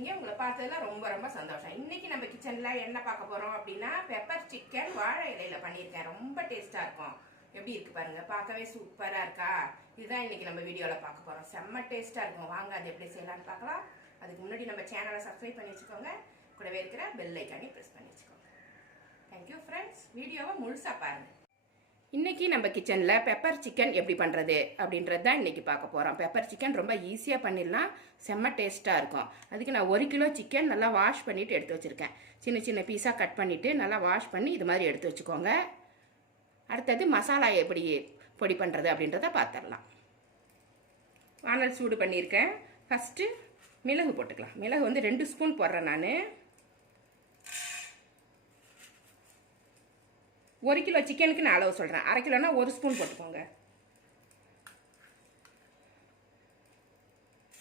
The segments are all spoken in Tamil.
இருக்கீங்க உங்களை பார்த்ததுல ரொம்ப ரொம்ப சந்தோஷம். இன்னைக்கு நம்ம கிச்சன்ல என்ன பார்க்க போறோம் அப்படின்னா பெப்பர் சிக்கன் வாழை இலையில பண்ணியிருக்கேன். ரொம்ப டேஸ்டா இருக்கும். எப்படி இருக்கு பாருங்க. பார்க்கவே சூப்பரா இருக்கா? இதுதான் இன்னைக்கு நம்ம வீடியோல பார்க்க போறோம். செம்ம டேஸ்டா இருக்கும். வாங்க அது எப்படி செய்யலாம்னு பார்க்கலாம். அதுக்கு முன்னாடி நம்ம சேனலை சப்ஸ்கிரைப் பண்ணி வச்சுக்கோங்க. கூடவே இருக்கிற பெல் ஐக்கானே ப்ரெஸ் பண்ணி வச்சுக்கோங்க. தேங்க்யூ ஃப்ரெண்ட்ஸ் வீடியோவை முழுசா பாருங்க. இன்றைக்கி நம்ம கிச்சனில் பெப்பர் சிக்கன் எப்படி பண்ணுறது அப்படின்றது தான் இன்னைக்கு பார்க்க போகிறோம் பெப்பர் சிக்கன் ரொம்ப ஈஸியாக பண்ணிடலாம். செம்ம டேஸ்ட்டாக இருக்கும். அதுக்கு நான் ஒரு கிலோ சிக்கன் நல்லா வாஷ் பண்ணிவிட்டு எடுத்து வச்சுருக்கேன். சின்ன சின்ன பீஸாக கட் பண்ணிவிட்டு நல்லா வாஷ் பண்ணி இது மாதிரி எடுத்து வச்சுக்கோங்க. அடுத்தது மசாலா எப்படி பொடி பண்ணுறது அப்படின்றத பார்த்துடலாம் வானல் சூடு பண்ணியிருக்கேன். ஃபஸ்ட்டு மிளகு போட்டுக்கலாம். மிளகு வந்து ரெண்டு ஸ்பூன் போடுறேன் நான். ஒரு கிலோ சிக்கனுக்கு நான் அளவு சொல்கிறேன் அரை கிலோனா ஒரு ஸ்பூன் போட்டுக்கோங்க.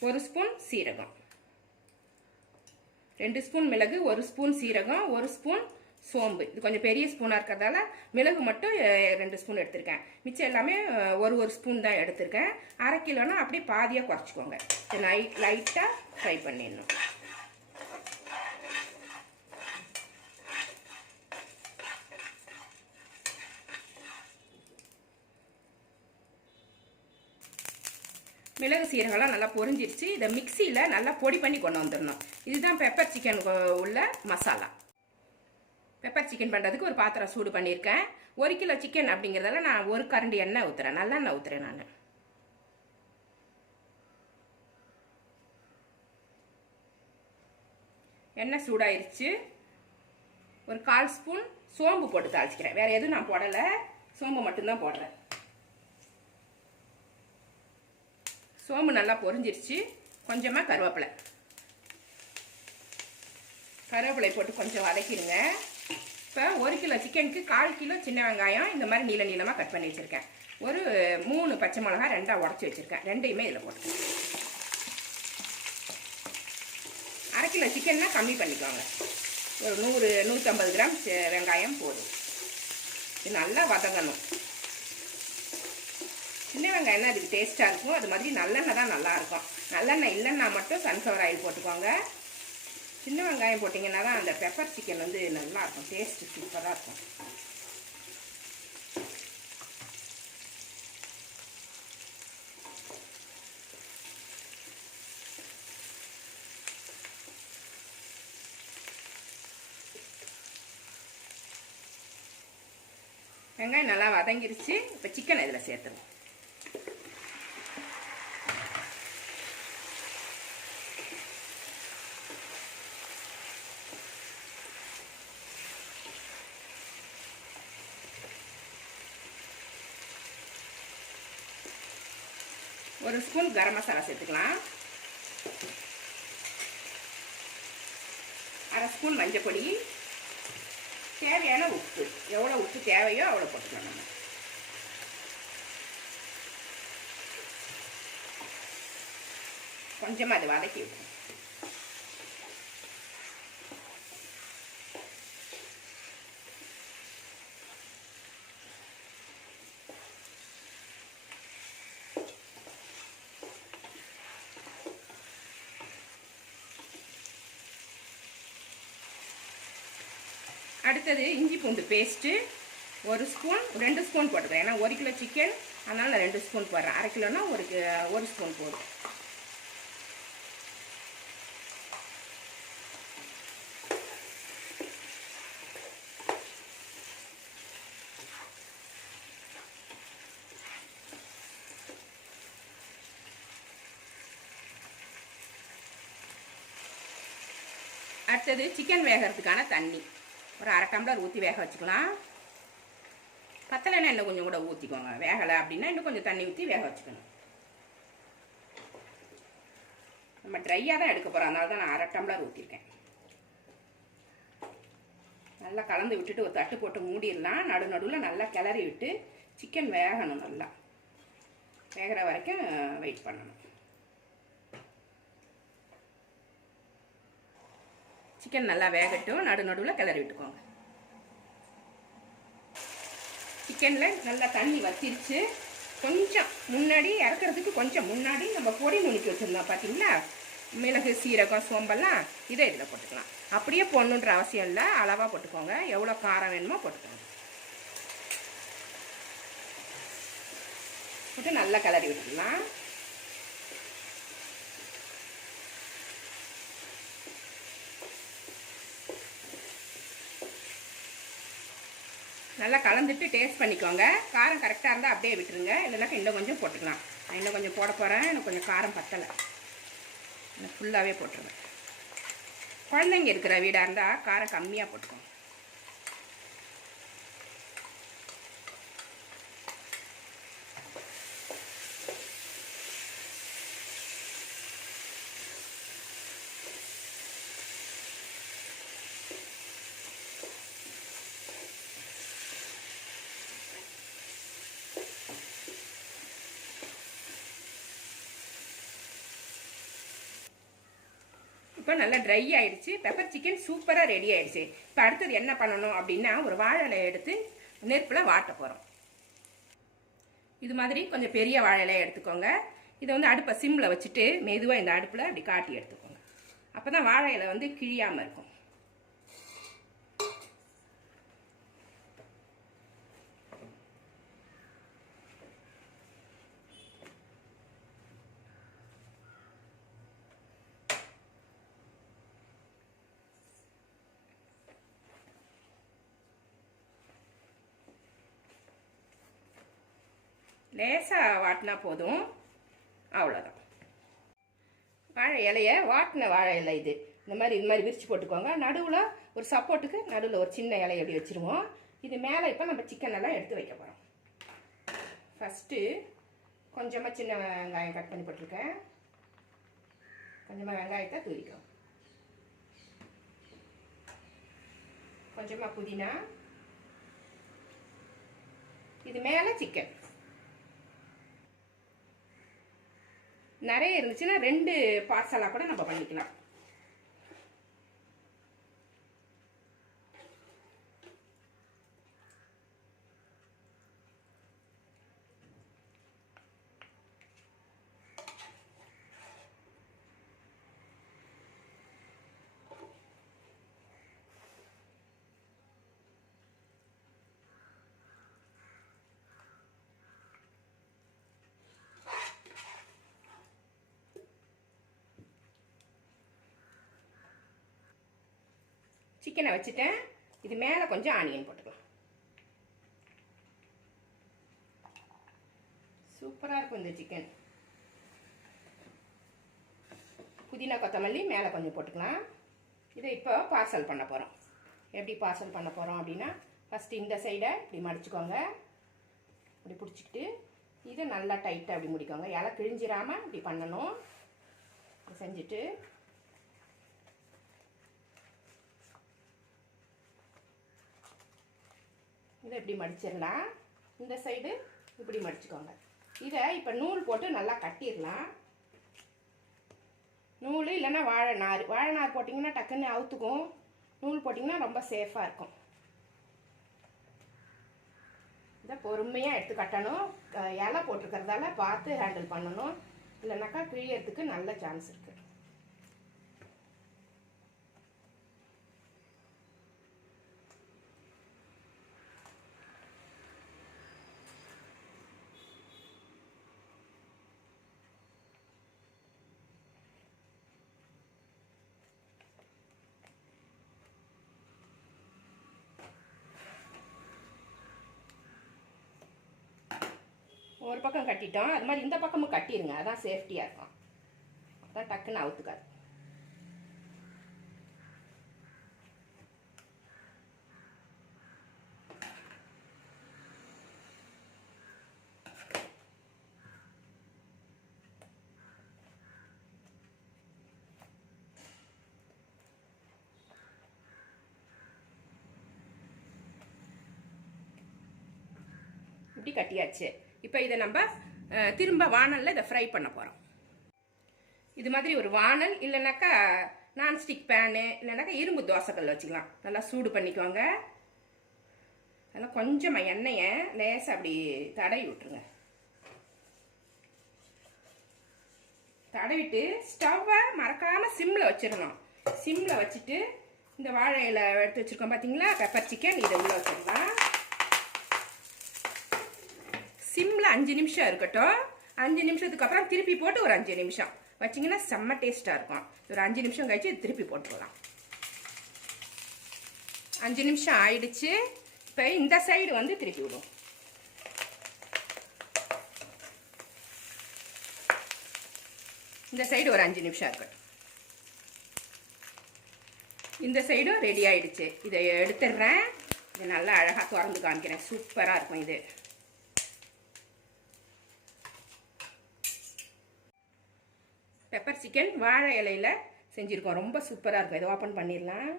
ஒரு ஸ்பூன் சீரகம். ரெண்டு ஸ்பூன் மிளகு ஒரு ஸ்பூன் சீரகம் ஒரு ஸ்பூன் சோம்பு. இது கொஞ்சம் பெரிய ஸ்பூனாக இருக்கிறதால மிளகு மட்டும் ரெண்டு ஸ்பூன் எடுத்திருக்கேன். மிச்சம் எல்லாமே ஒரு ஒரு ஸ்பூன் தான் எடுத்திருக்கேன். அரை கிலோனா அப்படியே பாதியாக குறைச்சிக்கோங்க. லைட் லைட்டாக ஃப்ரை பண்ணிடணும். மிளகு சீரகம்லாம் நல்லா பொரிஞ்சிருச்சு. இதை மிக்சியில் நல்லா பொடி பண்ணி கொண்டு வந்துடணும். இதுதான் பெப்பர் சிக்கன் உள்ள மசாலா. பெப்பர் சிக்கன் பண்ணுறதுக்கு ஒரு பாத்திரம் சூடு பண்ணியிருக்கேன். ஒரு கிலோ சிக்கன் அப்படிங்கிறதால நான் ஒரு கரண்டி எண்ணெய் ஊற்றுறேன் நல்லெண்ணெய் ஊற்றுறேன் நான். எண்ணெய் சூடாயிருச்சு. ஒரு கால் ஸ்பூன் சோம்பு போட்டு தாளிச்சிக்கிறேன். வேறு எதுவும் நான் போடலை. சோம்பு மட்டும்தான் போடுறேன். சோம்பு நல்லா பொரிஞ்சிருச்சு. கொஞ்சமாக கருவேப்பிலை. கருவேப்பிலை போட்டு கொஞ்சம் வதக்கிடுங்க. இப்போ ஒரு கிலோ சிக்கனுக்கு கால் கிலோ சின்ன வெங்காயம் இந்த மாதிரி நீள நீளமாக கட் பண்ணி வச்சுருக்கேன். ஒரு மூணு பச்சை மிளகா ரெண்டாக உடச்சி வச்சுருக்கேன். ரெண்டையுமே இதில் போட்டுக்கேன் அரை கிலோ சிக்கன்னா கம்மி பண்ணிக்கோங்க. ஒரு நூறு நூற்றம்பது கிராம் வெங்காயம் போதும். இது நல்லா வதங்கணும். சின்ன வெங்காயம் தான் இதுக்கு டேஸ்ட்டாக இருக்கும். அது மாதிரி நல்லெண்ணெய் தான் நல்லா இருக்கும் நல்லெண்ணெய் இல்லைன்னா மட்டும் சன்ஃப்ளவர் ஆயில் போட்டுக்கோங்க. சின்ன வெங்காயம் போட்டிங்கன்னா தான் அந்த பெப்பர் சிக்கன் வந்து நல்லாயிருக்கும். டேஸ்ட்டு சூப்பராக இருக்கும். வெங்காயம் நல்லா வதங்கிருச்சு. இப்போ சிக்கன் இதில் சேர்த்துருவோம். ஒரு ஸ்பூன் கரம் மசாலா சேர்த்துக்கலாம். அரை ஸ்பூன் மஞ்சள் பொடி. தேவையான உப்பு. எவ்வளோ உப்பு தேவையோ அவ்வளோ போட்டுக்கலாம் நம்ம. கொஞ்சமாக அது வதக்கி விட்டுரும் அடுத்தது இஞ்சி பூண்டு பேஸ்ட்டு ஒரு ஸ்பூன் ரெண்டு ஸ்பூன் போட்டுக்கிறேன் ஏன்னா ஒரு கிலோ சிக்கன் அதனால் நான் ரெண்டு ஸ்பூன் போடுறேன். அரை கிலோனா ஒரு ஒரு ஸ்பூன் போதும். அடுத்தது சிக்கன் வேகிறதுக்கான தண்ணி. ஒரு அரை டம்ளர் ஊற்றி வேக வச்சுக்கலாம். பத்தலைன்னா இன்னும் கொஞ்சம் கூட ஊற்றிக்கோங்க வேகலை அப்படின்னா இன்னும் கொஞ்சம் தண்ணி ஊற்றி வேக வச்சுக்கணும். நம்ம ட்ரையாக தான் எடுக்க போகிறோம் அதனால தான் நான் அரை டம்ளர் ஊற்றிருக்கேன் நல்லா கலந்து விட்டுட்டு ஒரு தட்டு போட்டு மூடிடலாம். நடு நடுவில் நல்லா கிளறி விட்டு சிக்கன் வேகணும் நல்லா. வேகிற வரைக்கும் வெயிட் பண்ணணும். சிக்கன் நல்லா வேகட்டும். நடு நடுவில் கிளறி விட்டுக்கோங்க. சிக்கனில் நல்லா தண்ணி வத்திருச்சு. கொஞ்சம் முன்னாடி இறக்குறதுக்கு கொஞ்சம் முன்னாடி நம்ம பொடி நுணுக்கி வச்சுருந்தோம் பார்த்தீங்களா மிளகு சீரகம் சோம்பெல்லாம் இதை இதில் போட்டுக்கலாம். அப்படியே போடணுன்ற அவசியம் இல்லை. அளவாக போட்டுக்கோங்க. எவ்வளோ காரம் வேணுமோ போட்டுக்கோங்க. போட்டு நல்லா கிளறி விட்டுக்கலாம். நல்லா கலந்துட்டு டேஸ்ட் பண்ணிக்கோங்க. காரம் கரெக்டாக இருந்தால் அப்படியே விட்டுருங்க. இல்லைனாக்கா இன்னும் கொஞ்சம் போட்டுக்கலாம். நான் இன்னும் கொஞ்சம் போட போகிறேன் எனக்கு கொஞ்சம் காரம் பத்தலை. நான் ஃபுல்லாகவே போட்டுருவேன். குழந்தைங்க இருக்கிற வீடாக இருந்தால் காரம் கம்மியாக போட்டுக்கோங்க. இப்போ நல்லா ட்ரை ஆயிடுச்சு. பெப்பர் சிக்கன் சூப்பராக ரெடி ஆயிடுச்சு. இப்போ அடுத்தது என்ன பண்ணணும் அப்படின்னா ஒரு வாழை இலையை எடுத்து நெருப்பில் வாட்ட போகிறோம் இது மாதிரி கொஞ்சம் பெரிய வாழை இலையை எடுத்துக்கோங்க. இதை வந்து அடுப்பை சிம்மில் வச்சுட்டு மெதுவாக இந்த அடுப்பில் அப்படி காட்டி எடுத்துக்கோங்க. அப்போ தான் வாழை இலை வந்து கிழியாமல் இருக்கும். லேசாக வாட்டினா போதும். அவ்வளோதான் வாழை இலைய வாட்டின வாழை இலை இது. இந்த மாதிரி இது மாதிரி விரித்து போட்டுக்கோங்க. நடுவில் ஒரு சப்போர்ட்டுக்கு நடுவில் ஒரு சின்ன இலையை அப்படி வச்சுருவோம். இது மேலே இப்போ நம்ம சிக்கன் எல்லாம் எடுத்து வைக்க போகிறோம் ஃபஸ்ட்டு கொஞ்சமாக சின்ன வெங்காயம் கட் பண்ணி போட்டிருக்கேன். கொஞ்சமாக வெங்காயத்தை தூரிக்கும் கொஞ்சமாக புதினா. இது மேலே சிக்கன் நிறைய இருந்துச்சுன்னா ரெண்டு பார்சலாக கூட நம்ம பண்ணிக்கலாம். சிக்கனை வச்சுட்டேன். இது மேலே கொஞ்சம் ஆனியன் போட்டுக்கலாம். சூப்பராக இருக்கும் இந்த சிக்கன் புதினா கொத்தமல்லி மேலே கொஞ்சம் போட்டுக்கலாம். இதை இப்போ பார்சல் பண்ண போகிறோம் எப்படி பார்சல் பண்ண போகிறோம் அப்படின்னா ஃபஸ்ட்டு இந்த சைடை இப்படி மடிச்சுக்கோங்க. இப்படி பிடிச்சிக்கிட்டு இதை நல்லா டைட்டாக அப்படி முடிக்கோங்க. இலை கிழிஞ்சிராமல் இப்படி பண்ணணும். செஞ்சுட்டு இதை இப்படி மடிச்சிடலாம். இந்த சைடு இப்படி மடிச்சுக்கோங்க. இதை இப்போ நூல் போட்டு நல்லா கட்டிடலாம். நூல் இல்லைன்னா வாழை நார் வாழை நார் போட்டிங்கன்னா டக்குன்னு அவுத்துக்கும். நூல் போட்டிங்கன்னா ரொம்ப சேஃபாக இருக்கும். இதை பொறுமையாக எடுத்து கட்டணும். இலை போட்டிருக்கிறதால பார்த்து ஹேண்டில் பண்ணணும். இல்லைனாக்கா கிழியறதுக்கு நல்ல சான்ஸ் இருக்குது ஒரு பக்கம் கட்டிட்டோம். அது மாதிரி இந்த பக்கமும் கட்டிடுங்க அதான் சேஃப்டியாக இருக்கும். அதான் டக்குன்னு அவுத்துக்காது இப்படி கட்டியாச்சு. இப்போ இதை நம்ம திரும்ப வானலில் இதை ஃப்ரை பண்ண போகிறோம் இது மாதிரி ஒரு வானல் இல்லைனாக்கா நான்ஸ்டிக் பேனு இல்லைனாக்கா இரும்பு தோசைக்கல் வச்சுக்கலாம். நல்லா சூடு பண்ணிக்கோங்க. அதெல்லாம் கொஞ்சமாக எண்ணெயை லேசாக அப்படி தடவி விட்டுருங்க. தடவிட்டு ஸ்டவ்வை மறக்காமல் சிம்மில் வச்சிடணும். சிம்மில் வச்சுட்டு இந்த வாழை இலை எடுத்து வச்சுருக்கோம் பார்த்தீங்களா பெப்பர் சிக்கன் இதை உள்ளே வச்சிடலாம். சிம்மில் அஞ்சு நிமிஷம் இருக்கட்டும். அஞ்சு நிமிஷத்துக்கு அப்புறம் திருப்பி போட்டு ஒரு அஞ்சு நிமிஷம். வச்சிங்கன்னா செம்ம டேஸ்ட்டாக இருக்கும். ஒரு அஞ்சு நிமிஷம் கழிச்சு திருப்பி போட்டுடலாம் அஞ்சு நிமிஷம் ஆயிடுச்சு. இப்போ இந்த சைடு வந்து திருப்பி விடும் இந்த சைடு ஒரு அஞ்சு நிமிஷம் இருக்கட்டும். இந்த சைடும் ரெடி ஆயிடுச்சு. இதை எடுத்துடுறேன். இதை நல்லா அழகாக திறந்து காமிக்கிறேன். சூப்பராக இருக்கும் இது. பெப்பர் சிக்கன் வாழை இலையில செஞ்சுருக்கோம். ரொம்ப சூப்பராக இருக்கும். இதை ஓப்பன் பண்ணிடலாம்.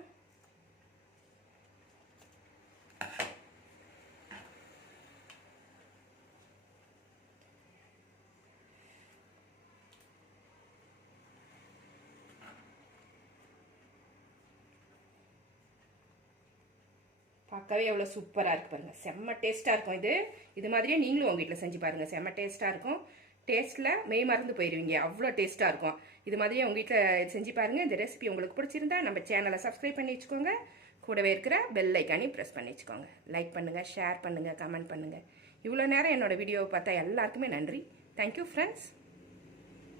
பார்க்கவே எவ்வளோ சூப்பராக இருக்குது பாருங்கள் செம்ம டேஸ்ட்டாக இருக்கும் இது. இது மாதிரியே நீங்களும் உங்கள் வீட்டில் செஞ்சு பாருங்கள் செம்ம டேஸ்ட்டாக இருக்கும். டேஸ்ட்டில் மெய் மறந்து போயிடுவீங்க அவ்வளோ டேஸ்ட்டாக இருக்கும். இது மாதிரியே உங்கள் வீட்டில் செஞ்சு பாருங்கள் இந்த ரெசிபி உங்களுக்கு பிடிச்சிருந்தா நம்ம சேனலை சப்ஸ்கிரைப் பண்ணி வச்சுக்கோங்க. கூடவே இருக்கிற பெல் ஐக்கானையும் ப்ரெஸ் பண்ணி வச்சுக்கோங்க. லைக் பண்ணுங்கள் ஷேர் பண்ணுங்கள் கமெண்ட் பண்ணுங்கள் இவ்வளோ நேரம் என்னோடய வீடியோவை பார்த்தா எல்லாருக்குமே நன்றி. Thank you friends